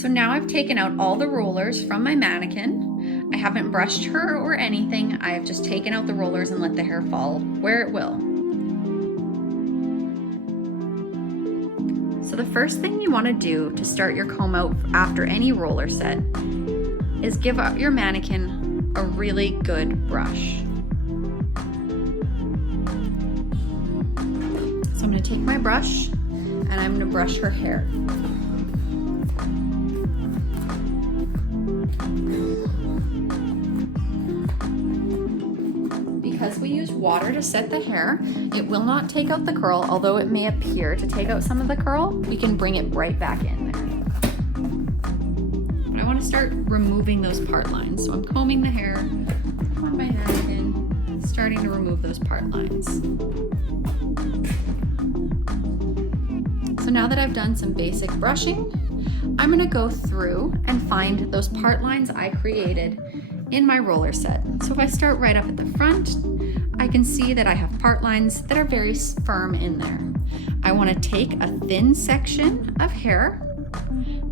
So now I've taken out all the rollers from my mannequin. I haven't brushed her or anything. I have just taken out the rollers and let the hair fall where it will. So the first thing you want to do to start your comb out after any roller set is give up your mannequin a really good brush. So I'm going to take my brush and I'm going to brush her hair. Because we use water to set the hair, it will not take out the curl, although it may appear to take out some of the curl. We can bring it right back in there. But I want to start removing those part lines. So I'm combing the hair on my mannequin, starting to remove those part lines. So now that I've done some basic brushing, I'm going to go through and find those part lines I created in my roller set. So if I start right up at the front, I can see that I have part lines that are very firm in there. I want to take a thin section of hair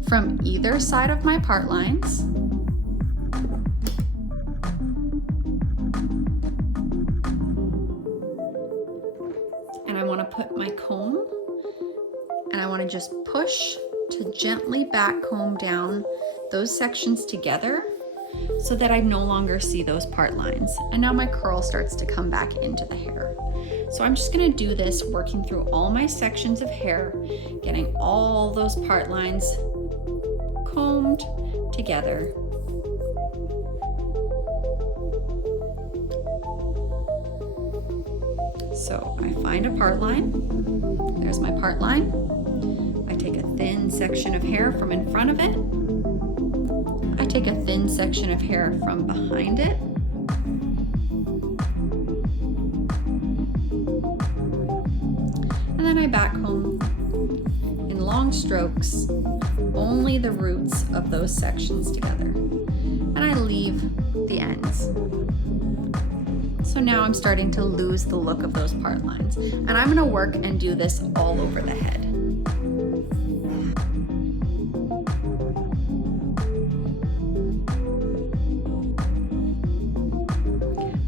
from either side of my part lines and I want to put my comb and I want to just push to gently back comb down those sections together so that I no longer see those part lines. And now my curl starts to come back into the hair. So I'm just gonna do this working through all my sections of hair, getting all those part lines combed together. So I find a part line. There's my part line. I take a thin section of hair from in front of it. I take a thin section of hair from behind it. And then I back comb in long strokes, only the roots of those sections together. And I leave the ends. So now I'm starting to lose the look of those part lines. And I'm gonna work and do this all over the head.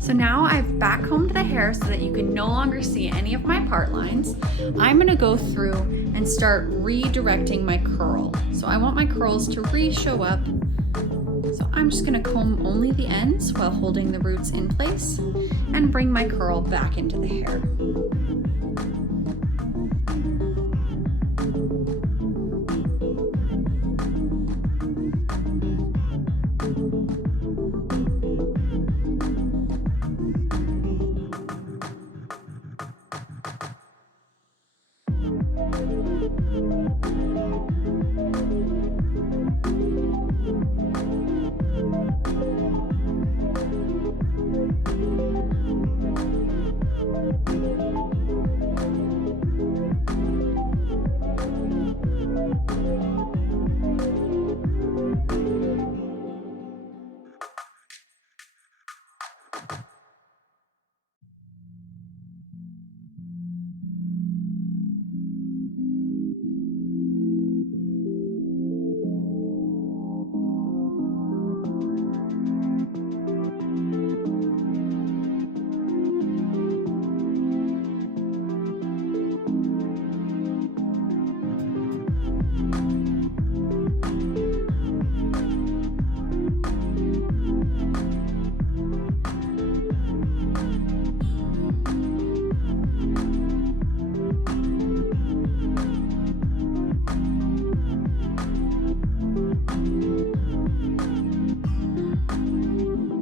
So now I've back combed the hair so that you can no longer see any of my part lines. I'm gonna go through and start redirecting my curl. So I want my curls to re-show up. So I'm just gonna comb only the ends while holding the roots in place and bring my curl back into the hair.